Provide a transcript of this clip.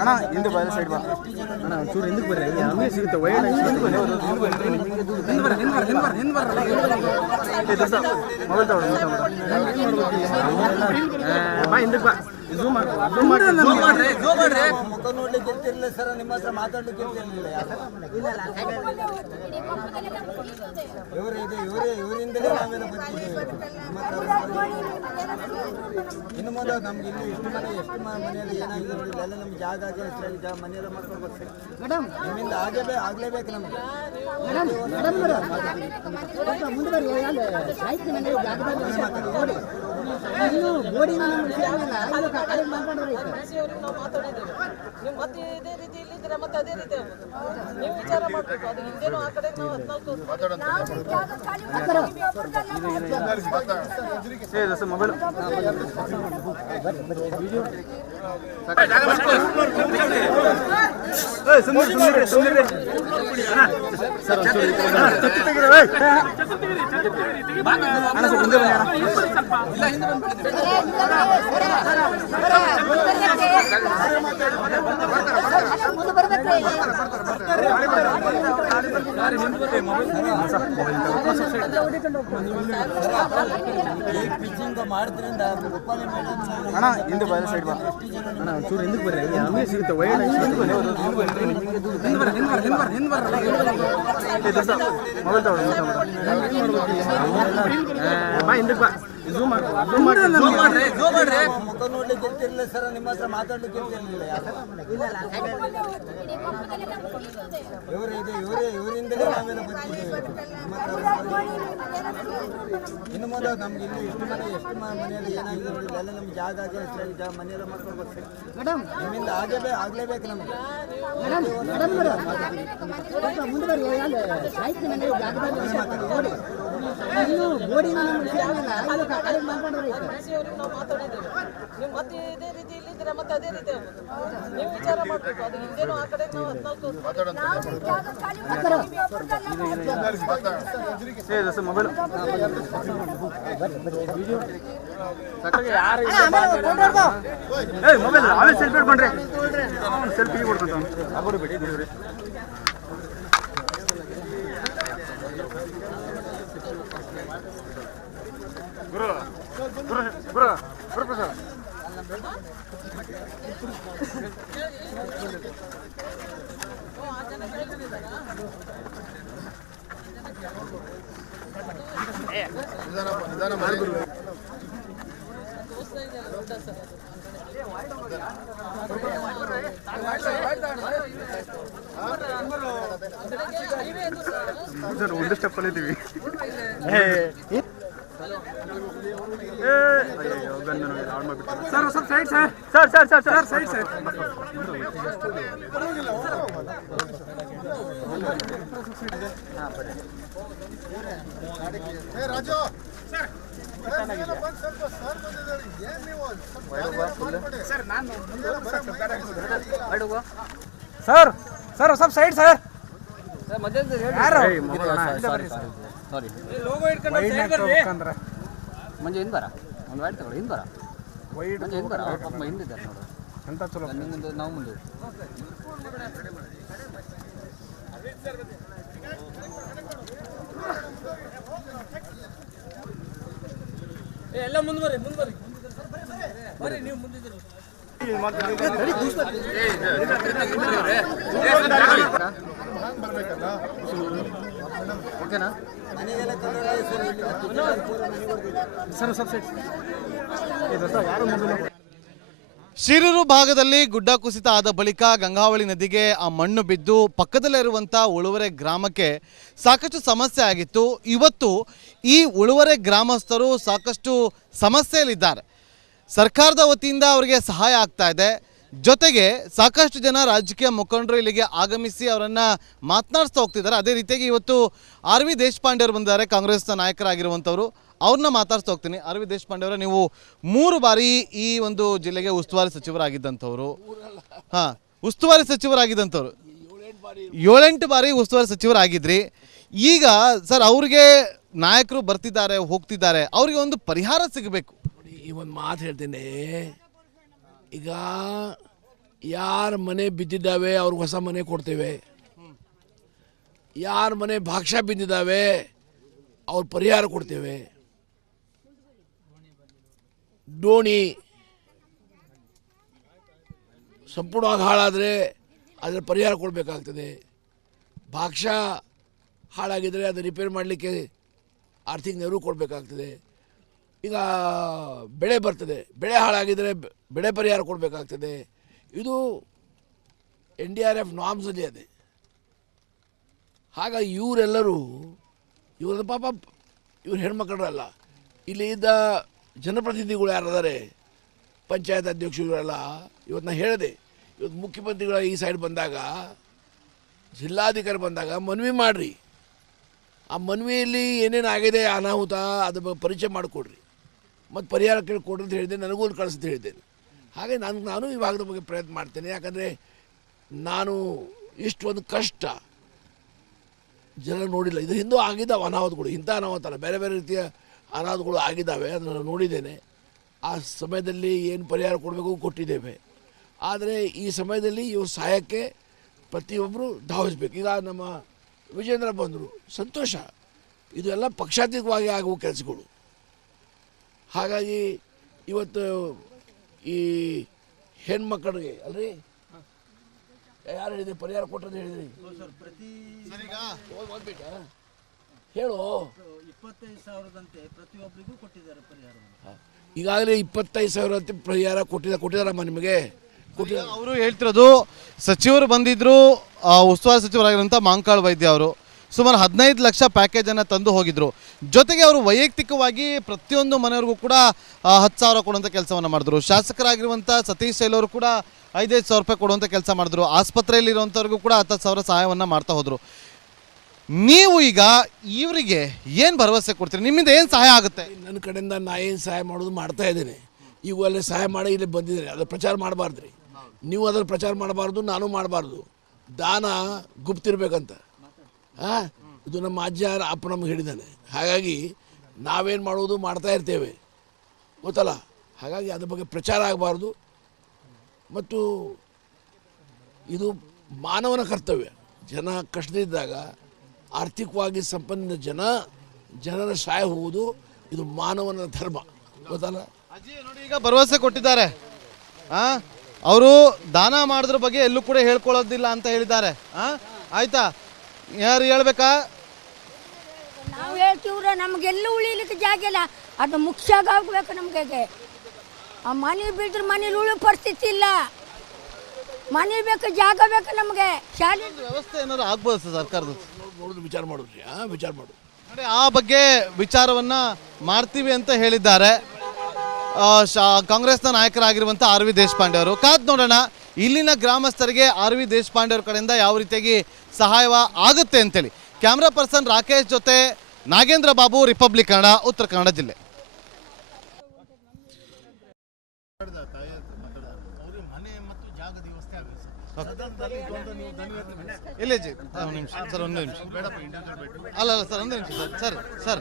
ಅಣ್ಣ ಹಿಂದೆ ಬರ ಸೈಡ್ ಬಾ ಅಣ್ಣ ಚೂರು ಹಿಂದಕ್ಕೆ ಬರ್ರಿ ಹಂಗೆ ಸಿಗುತ್ತೆ ವೈಡ್ ಮೊಬೈಲ್ ತಗೊಳ್ಳಿ ಬಾ ಹಿಂದಕ್ಕೆ ಬಾ ಝೂಮ್ ಮಾಡ್ರಿ ಮುಖ ನೋಡ್ಲಿಕ್ಕೆ ಇರ್ತಿರ್ಲಿಲ್ಲ ಸರ್ ನಿಮ್ಮ ಹತ್ರ ಮಾತಾಡ್ಲಿಕ್ಕೆ ಇರ್ತಿರ್ಲಿಲ್ಲ ಇವರಿಂದಲೇ ನಾವೆಲ್ಲ ಬರ್ತಿದ್ದೇವೆ ಇನ್ನು ಮೊದಲು ನಮ್ಗೆ ಇಲ್ಲಿ ಎಷ್ಟು ಮನೆಯಲ್ಲಿ ಏನಾಗಿದೆ ನೋಡಿ ಎಲ್ಲ ನಮ್ಗೆ ಜಾಗ ಮನೆಯೆಲ್ಲ ಮಾಡ್ಕೊಳ್ಬೇಕು ನಿಮ್ಮಿಂದ ಆಗ್ಲೇಬೇಕು ನಮ್ಗೆ ಮತ್ತೆ ಇದೇ ರೀತಿ ಇಲ್ಲಿದ್ರೆ ಮತ್ತೆ ಅದೇ ರೀತಿ ನೀವು ವಿಚಾರ ಮಾಡಬೇಕು ಅದು ಹಿಂದೇನೋ ಆ ಕಡೆ ನಾವು 14 ಮೊಬೈಲ್ ಅಣ್ಣ ಹಿಂದೆ ಬರ ಸೈಡ್ ಬಾ ಅಣ್ಣ ಚೂರು ಹಿಂದಕ್ಕೆ ಬರ್ರಿ ಹಂಗೆ ಸಿಗುತ್ತೆ ವೈಡ್ ಮೊಬೈಲ್ ತಗೊಳ್ಳಿ ಬಾ ಹಿಂದಕ್ಕೆ ಬಾ ಝೂಮ್ ಮಾಡ್ರಿ ಮುಖ ನೋಡ್ಲಿಕ್ಕೆ ಇರ್ತಿರ್ಲಿಲ್ಲ ಸರ್ ನಿಮ್ಮ ಹತ್ರ ಮಾತಾಡ್ಲಿಕ್ಕೆ ಇರ್ತಿರ್ಲಿಲ್ಲ ಇವರಿಂದಲೇ ನಾವೆಲ್ಲ ಬರ್ತಿದ್ದೇವೆ ಇನ್ನು ಮೊದಲು ನಮ್ಗೆ ಇಲ್ಲಿ ಎಷ್ಟು ಮನೆಯಲ್ಲಿ ಏನಾಗಿದೆ ನೋಡಿ ಎಲ್ಲ ನಮ್ಗೆ ಜಾಗ ಮನೆಯೆಲ್ಲ ಮಾಡ್ಕೊಳ್ಬೇಕು ನಿಮ್ಮಿಂದ ಆಗ್ಲೇಬೇಕು ನಮ್ಗೆ ನಾವು ಮಾತಾಡಿದ್ದೇವೆ ನೀವು ಮತ್ತೆ ಇದೇ ರೀತಿ ಇಲ್ಲಿದ್ರೆ ಮತ್ತೆ ಅದೇ ರೀತಿ ನೀವು ವಿಚಾರ ಮಾಡಬೇಕು ಅದು ಹಿಂದೇನೋ ಆ ಕಡೆ ನಾವು 14 ಮೊಬೈಲ್ ಮೊಬೈಲ್ ಆಮೇಲೆ ಸೆಲ್ಫಿ ಇಟ್ಕೊಂಡ್ರಿ ಸೆಲ್ಫಿ ಕೊಡ್ಕೊಂತ ಅವರು ಬಿಡಿ ಗುರು ಗುರು ಗುರು ಗುರುಪ್ರಸಾದ್ ನಿಧಾನ ಮಾಡಿ ಸರ್ ಒಂದು ಸ್ಟೆಪ್ಪಲ್ಲಿ ಇದ್ದೀವಿ ಸರ್ ಸ್ವಲ್ಪ side sir side sir Raju sir sir ಸ್ವಲ್ಪ ಸೈಡ್ ಸರ್ ಮಂಜು ಹಿಂದ್ ಬರ ಒಂದು ವೈಡ್ ತಗೊಳ್ಳಿ ಹಿಂದ್ ಬರ ಮಂಜು ಹಿಂದ್ ಬರ ಅವ್ರ ಪಾಪ ಹಿಂದಿದ್ದಾರೆ ನೋಡು ಎಂತ ಚಲೋ ಮುಂದೆ ನಾವು ಮುಂದೆ ಎಲ್ಲ ಮುಂದೆ ಬರ್ರಿ ನೀವು ಮುಂದಿದ್ದೀರಿ ಓಕೆನಾ ಸರ್ ಶಿರೂರು ಭಾಗದಲ್ಲಿ ಗುಡ್ಡ ಕುಸಿತ ಆದ ಬಳಿಕ ಗಂಗಾವಳಿ ನದಿಗೆ ಆ ಮಣ್ಣು ಬಿದ್ದು ಪಕ್ಕದಲ್ಲಿರುವಂಥ ಉಳುವರೆ ಗ್ರಾಮಕ್ಕೆ ಸಾಕಷ್ಟು ಸಮಸ್ಯೆ ಆಗಿತ್ತು. ಇವತ್ತು ಈ ಉಳುವರೆ ಗ್ರಾಮಸ್ಥರು ಸಾಕಷ್ಟು ಸಮಸ್ಯೆಯಲ್ಲಿದ್ದಾರೆ. ಸರ್ಕಾರದ ವತಿಯಿಂದ ಅವರಿಗೆ ಸಹಾಯ ಆಗ್ತಾ ಇದೆ. ಜೊತೆಗೆ ಸಾಕಷ್ಟು ಜನ ರಾಜಕೀಯ ಮುಖಂಡರು ಇಲ್ಲಿಗೆ ಆಗಮಿಸಿ ಅವರನ್ನ ಮಾತನಾಡಿಸ್ತಾ ಹೋಗ್ತಿದ್ದಾರೆ. ಅದೇ ರೀತಿಯಾಗಿ ಇವತ್ತು ಆರ್ ವಿ ದೇಶಪಾಂಡೆ ಅವರು ಬಂದಿದ್ದಾರೆ, ಕಾಂಗ್ರೆಸ್ನ ನಾಯಕರಾಗಿರುವಂಥವ್ರು. ಅವ್ರನ್ನ ಮಾತಾಡ್ತಾ ಹೋಗ್ತೀನಿ. ಆರ್ ವಿ ದೇಶಪಾಂಡೆ ಅವರ, ನೀವು 3 ಬಾರಿ ಈ ಒಂದು ಜಿಲ್ಲೆಗೆ ಉಸ್ತುವಾರಿ ಸಚಿವರಾಗಿದ್ದಂಥವ್ರು. ಹಾಂ, ಉಸ್ತುವಾರಿ ಸಚಿವರಾಗಿದ್ದಂಥವ್ರು 7-8 ಬಾರಿ ಉಸ್ತುವಾರಿ ಸಚಿವರಾಗಿದ್ರಿ. ಈಗ ಸರ್, ಅವ್ರಿಗೆ ನಾಯಕರು ಬರ್ತಿದ್ದಾರೆ ಹೋಗ್ತಿದ್ದಾರೆ, ಅವ್ರಿಗೆ ಒಂದು ಪರಿಹಾರ ಸಿಗಬೇಕು. ಈ ಒಂದು ಮಾತು ಹೇಳ್ತೇನೆ, ಈಗ ಯಾರ ಮನೆ ಬಿದ್ದಿದ್ದಾವೆ ಅವ್ರಿಗೆ ಹೊಸ ಮನೆ ಕೊಡ್ತೇವೆ, ಯಾರ ಮನೆ ಭಾಗಶಃ ಬಿದ್ದಿದ್ದಾವೆ ಅವ್ರ ಪರಿಹಾರ ಕೊಡ್ತೇವೆ. ಡೋಣಿ ಸಂಪೂರ್ಣವಾಗಿ ಹಾಳಾದರೆ ಅದರ ಪರಿಹಾರ ಕೊಡಬೇಕಾಗ್ತದೆ. ಭಾಗಶಃ ಹಾಳಾಗಿದ್ದರೆ ಅದು ರಿಪೇರ್ ಮಾಡಲಿಕ್ಕೆ ಆರ್ಥಿಕ ನೆರವು ಕೊಡಬೇಕಾಗ್ತದೆ. ಈಗ ಬೆಳೆ ಬರ್ತದೆ, ಬೆಳೆ ಹಾಳಾಗಿದ್ದರೆ ಬೆಳೆ ಪರಿಹಾರ ಕೊಡಬೇಕಾಗ್ತದೆ. ಇದು NDRF ನಾಮ್ಸಲ್ಲಿ ಅದೇ. ಹಾಗಾಗಿ ಇವರೆಲ್ಲರೂ ಇವ್ರದ್ದು ಪಾಪ ಇವ್ರು ಹೆಣ್ಮಕ್ಳಲ್ಲ. ಇಲ್ಲಿ ಇದ್ದ ಜನಪ್ರತಿನಿಧಿಗಳು ಯಾರಿದ್ದಾರೆ, ಪಂಚಾಯತ್ ಅಧ್ಯಕ್ಷರುಗಳೆಲ್ಲ, ಇವತ್ತು ನಾನು ಹೇಳಿದೆ, ಇವತ್ತು ಮುಖ್ಯಮಂತ್ರಿಗಳ ಈ ಸೈಡ್ ಬಂದಾಗ, ಜಿಲ್ಲಾಧಿಕಾರಿ ಬಂದಾಗ ಮನವಿ ಮಾಡಿರಿ. ಆ ಮನವಿಯಲ್ಲಿ ಏನೇನು ಆಗಿದೆ ಅನಾಹುತ ಅದ್ರ ಬಗ್ಗೆ ಪರಿಚಯ ಮಾಡಿಕೊಡ್ರಿ, ಮತ್ತು ಪರಿಹಾರ ಕೇಳಿಕೊಡ್ರಿ ಅಂತ ಹೇಳಿದೆ. ನನಗೂ ಒಂದು ಕಳಿಸ್ತ ಹೇಳಿದ್ದೇನೆ. ಹಾಗೆ ನಾನು ಈ ಭಾಗದ ಬಗ್ಗೆ ಪ್ರಯತ್ನ ಮಾಡ್ತೇನೆ. ಯಾಕಂದರೆ ನಾನು ಇಷ್ಟೊಂದು ಕಷ್ಟ ಜನ ನೋಡಿಲ್ಲ. ಇದು ಹಿಂದೂ ಆಗಿದ್ದಾವೆ ಅನಾಹುತಗಳು, ಇಂಥ ಅನಾಹುತ ಅಲ್ಲ, ಬೇರೆ ಬೇರೆ ರೀತಿಯ ಅನಾಹುತಗಳು ಆಗಿದ್ದಾವೆ, ಅದನ್ನು ನೋಡಿದ್ದೇನೆ. ಆ ಸಮಯದಲ್ಲಿ ಏನು ಪರಿಹಾರ ಕೊಡಬೇಕು ಕೊಟ್ಟಿದ್ದೇವೆ. ಆದರೆ ಈ ಸಮಯದಲ್ಲಿ ಇವ್ರ ಸಹಾಯಕ್ಕೆ ಪ್ರತಿಯೊಬ್ಬರು ಧಾವಿಸ್ಬೇಕು. ಈಗ ನಮ್ಮ ವಿಜೇಂದ್ರ ಬಂದರು, ಸಂತೋಷ. ಇದು ಎಲ್ಲ ಪಕ್ಷಾತೀತವಾಗಿ ಆಗುವ ಕೆಲಸಗಳು. ಹಾಗಾಗಿ ಇವತ್ತು ಈ ಹೆಣ್ಮಕ್ಕಳಿಗೆ ಅಲ್ರಿ ಯಾರು ಹೇಳಿದ್ರಿ ಪರಿಹಾರ ಕೊಟ್ಟಂತ ಹೇಳಿದ್ರಿ, ಹೇಳು. 25,000ದಂತೆ ಪ್ರತಿಯೊಬ್ಬರಿಗೂ ಕೊಟ್ಟಿದ್ದಾರೆ ಪರಿಹಾರ. ಈಗಾಗಲೇ 25,000 ಅಂತ ಪರಿಹಾರ ಕೊಟ್ಟಿದ್ದಾರಮ್ಮ ನಿಮಗೆ. ಅವರು ಹೇಳ್ತಿರೋದು, ಸಚಿವರು ಬಂದಿದ್ರು, ಉಸ್ತುವಾರಿ ಸಚಿವರಾಗಿರುವಂಥ ಮಾಂಕಾಳ್ ವೈದ್ಯ ಅವರು ಸುಮಾರು 15 ಲಕ್ಷ ಪ್ಯಾಕೇಜನ್ನು ತಂದು ಹೋಗಿದ್ರು. ಜೊತೆಗೆ ಅವರು ವೈಯಕ್ತಿಕವಾಗಿ ಪ್ರತಿಯೊಂದು ಮನೆಯವ್ರಿಗೂ ಕೂಡ 10,000 ಕೊಡುವಂಥ ಕೆಲಸವನ್ನು ಮಾಡಿದ್ರು. ಶಾಸಕರಾಗಿರುವಂಥ ಸತೀಶ್ ಶೈಲ್ ಅವರು ಕೂಡ 5,000 ರೂಪಾಯಿ ಕೊಡುವಂಥ ಕೆಲಸ ಮಾಡಿದ್ರು. ಆಸ್ಪತ್ರೆಯಲ್ಲಿ ಇರುವಂಥವ್ರಿಗೂ ಕೂಡ 10,000 ಸಹಾಯವನ್ನು ಮಾಡ್ತಾ ಹೋದರು. ನೀವು ಈಗ ಇವರಿಗೆ ಏನು ಭರವಸೆ ಕೊಡ್ತೀರಿ? ನಿಮ್ಮಿಂದ ಏನು ಸಹಾಯ ಆಗುತ್ತೆ? ನನ್ನ ಕಡೆಯಿಂದ ನಾ ಏನು ಸಹಾಯ ಮಾಡೋದು ಮಾಡ್ತಾ ಇದ್ದೇನೆ. ಈಗ ಅಲ್ಲಿ ಸಹಾಯ ಮಾಡಿ ಇಲ್ಲಿ ಬಂದಿದ್ದೇನೆ. ಅದರ ಪ್ರಚಾರ ಮಾಡಬಾರ್ದು ರೀ, ನೀವು ಅದರ ಪ್ರಚಾರ ಮಾಡಬಾರ್ದು, ನಾನು ಮಾಡಬಾರ್ದು. ದಾನ ಗುಪ್ತಿರ್ಬೇಕಂತ. ಇದು ನಮ್ಮ ಅಜ್ಜ ಅಪ್ಪ ನಮ್ಗೆ ಹೇಳಿದ್ದಾನೆ. ಹಾಗಾಗಿ ನಾವೇನು ಮಾಡೋದು ಮಾಡ್ತಾ ಇರ್ತೇವೆ, ಗೊತ್ತಲ್ಲ. ಹಾಗಾಗಿ ಅದ್ರ ಬಗ್ಗೆ ಪ್ರಚಾರ ಆಗಬಾರ್ದು. ಮತ್ತು ಇದು ಮಾನವನ ಕರ್ತವ್ಯ. ಜನ ಕಷ್ಟದಿದ್ದಾಗ ಆರ್ಥಿಕವಾಗಿ ಸಂಪನ್ನ ಜನರ ಸಹಾಯ ಹೋಗುವುದು ಇದು ಮಾನವನ ಧರ್ಮ, ಗೊತ್ತಲ್ಲ. ಅಜ್ಜಿ ನೋಡಿ, ಈಗ ಭರವಸೆ ಕೊಟ್ಟಿದ್ದಾರೆ. ಅವರು ದಾನ ಮಾಡೋದ್ರ ಬಗ್ಗೆ ಎಲ್ಲೂ ಕೂಡ ಹೇಳ್ಕೊಳ್ಳೋದಿಲ್ಲ ಅಂತ ಹೇಳಿದ್ದಾರೆ. ಆಯ್ತಾ, ಯಾರು ಹೇಳ್ಬೇಕಾ? ನಾವು ಹೇಳ್ತೀವ್ರ, ನಮಗೆಲ್ಲೂ ಉಳಿಲಿಕ್ಕೆ ಜಾಗ ಇಲ್ಲ. ಅದು ಮುಖ್ಯ ಆಗ್ಬೇಕು ನಮಗೆ. ಆ ಮನೆ ಬಿದ್ದರೆ ಮನೇಲಿ ಉಳಿ ಪರಿಸ್ಥಿತಿ ಇಲ್ಲ. ಮನೆ ಬೇಕು, ಜಾಗ ಬೇಕು ನಮಗೆ. ಶಾಲೆ ವ್ಯವಸ್ಥೆ ಏನಾದ್ರು ಆಗ್ಬೋದು ಸರ್ ಸರ್ಕಾರದ? ನೋಡಿದ್ರೆ ವಿಚಾರ ಮಾಡೋದ್ರಿ, ವಿಚಾರ ಮಾಡು ನೋಡಿ. ಆ ಬಗ್ಗೆ ವಿಚಾರವನ್ನ ಮಾಡ್ತೀವಿ ಅಂತ ಹೇಳಿದ್ದಾರೆ ಕಾಂಗ್ರೆಸ್ನ ನಾಯಕರಾಗಿರುವಂಥ ಆರ್ ವಿ ದೇಶಪಾಂಡೆ ಅವರು. ಕಾದ್ ನೋಡೋಣ ಇಲ್ಲಿನ ಗ್ರಾಮಸ್ಥರಿಗೆ ಆರ್ ವಿ ದೇಶಪಾಂಡೆ ಅವ್ರ ಕಡೆಯಿಂದ ಯಾವ ರೀತಿಯಾಗಿ ಸಹಾಯ ಆಗುತ್ತೆ ಅಂತೇಳಿ. ಕ್ಯಾಮ್ರಾ ಪರ್ಸನ್ ರಾಕೇಶ್ ಜೊತೆ ನಾಗೇಂದ್ರ ಬಾಬು, ರಿಪಬ್ಲಿಕ್ ಕನ್ನಡ, ಉತ್ತರ ಕನ್ನಡ ಜಿಲ್ಲೆ. ಇಲ್ಲ ಜಿ, ಒಂದು ನಿಮಿಷ ಸರ್, ಒಂದು ನಿಮಿಷ. ಅಲ್ಲ ಸರ್, ಒಂದು ನಿಮಿಷ ಸರ್. ಸರ್